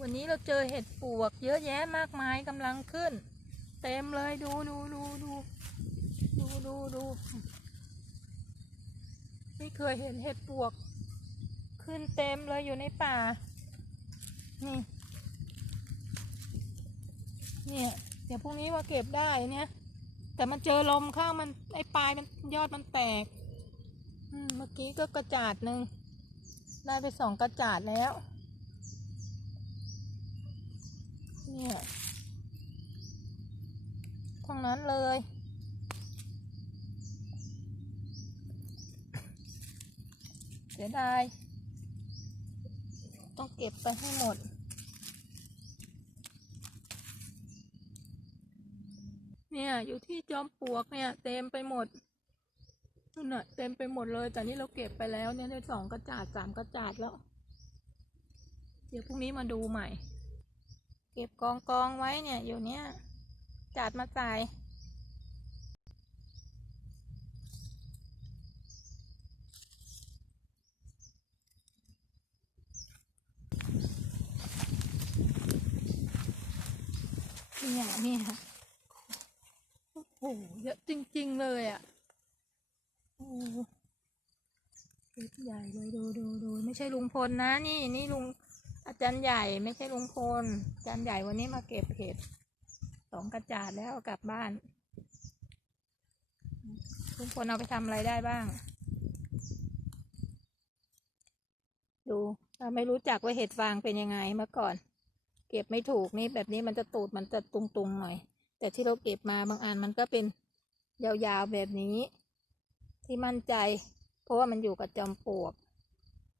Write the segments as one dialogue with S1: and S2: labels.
S1: วันนี้เราเจอเห็ดปวก เยอะแยะมากมายกำลังขึ้น เต็มเลยดูดูดูดูดูดูดูไม่เคยเห็นเห็ดปวก ขึ้นเต็มเลยอยู่ในป่า นี่ เนี่ย เดี๋ยวพรุ่งนี้มาเก็บได้เนี่ย แต่มันเจอลมข้างมันไอ้ปลายมันยอดมันแตกเมื่อกี้ก็กระจาดหนึ่งได้ไปสองกระจาดแล้ว เนี่ยทั้ง นั้นเลย เสียดาย ต้องเก็บไปให้หมด เนี่ยอยู่ที่จอมปลวกเนี่ย เต็มไปหมดนั่นน่ะเต็มไปหมดเลย แต่นี่เราเก็บไปแล้วเนี่ยได้สองกระจาดสามกระจาดแล้ว เดี๋ยวพรุ่งนี้มาดูใหม่ เก็บกองกองไว้เนี่ยอยู่เนี้ยจาดมาใส่ เนี่ยเนี่ยโอ้โหเยอะจริง ๆ เลยอะโอ้โหเก็บใหญ่เลยดูดูดูไม่ใช่ลุงพลนะ นี่นี่ลุงอาจารย์ใหญ่ไม่ใช่ลุงพลอาจารย์ใหญ่วันนี้มาเก็บเห็ดสองกระจาดแล้วกลับบ้านลุงพลเอาไปทำอะไรได้บ้าง ดูถ้าไม่รู้จักว่าเห็ดฟางเป็นยังไงเมื่อก่อน เก็บไม่ถูกนี่แบบนี้มันจะตูดมันจะตุงๆหน่อย แต่ที่เราเก็บมาบางอันมันก็เป็นยาวๆแบบนี้ ที่มั่นใจ เพราะว่ามันอยู่กับจอมปลวก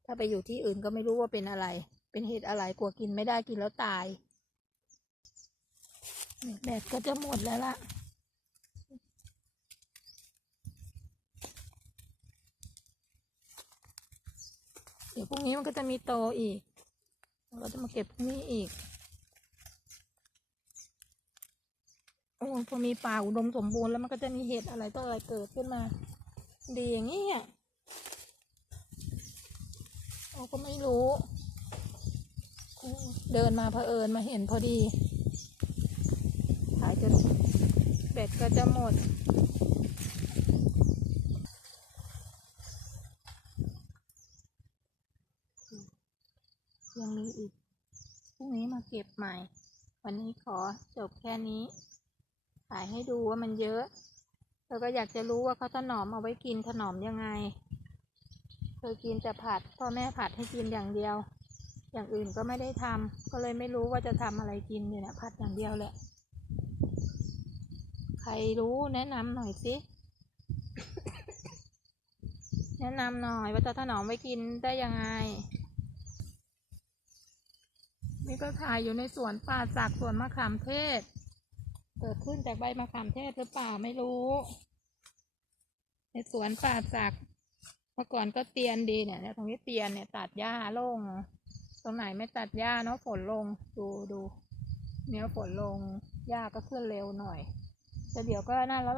S1: ถ้าไปอยู่ที่อื่นก็ไม่รู้ว่าเป็นอะไร เป็นเห็ดอะไรกลัวกินไม่ได้กินแล้วตายเนี่ยแบตก็จะหมดแล้วล่ะเดี๋ยวพรุ่งนี้มันก็จะมีโตอีก เราจะมาเก็บพรุ่งนี้อีก โอ้พอมีป่าอุดมสมบูรณ์แล้วมันก็จะมีเห็ดอะไรต่ออะไรเกิดขึ้นมา ดีอย่างนี้อะเราก็ไม่รู้ เดินมาเผอิญมาเห็นพอดีถ่ายจนแบตก็จะหมดยังมีอีก พรุ่งนี้มาเก็บใหม่ วันนี้ขอจบแค่นี้ ถ่ายให้ดูว่ามันเยอะแล้วก็อยากจะรู้ว่าเขาถนอมเอาไว้กินถนอมยังไงเคยกินแต่ผัดพ่อแม่ผัดให้กินอย่างเดียว อย่างอื่นก็ไม่ได้ทำก็เลยไม่รู้ว่าจะทำอะไรกินอยู่เนี่ยผัดอย่างเดียวแหละ ใครรู้แนะนำหน่อยสิ แนะนำหน่อยว่าจะถนอมไว้กินได้ยังไงนี่ก็ถ่ายอยู่ในสวนป่าสักสวนมะขามเทศ เกิดขึ้นจากใบมะขามเทศหรือเปล่าไม่รู้ ในสวนป่าสักเมื่อก่อนก็เตียนดีเนี่ยตรงนี้เตียนเนี่ยตัดหญ้าโล่งตรงไหนไม่ตัดหญ้าเนาะฝนลงดูดู เนี้ยฝนลงหญ้าก็ขึ้นเร็วหน่อยแต่เดี๋ยวก็น่าแล้ว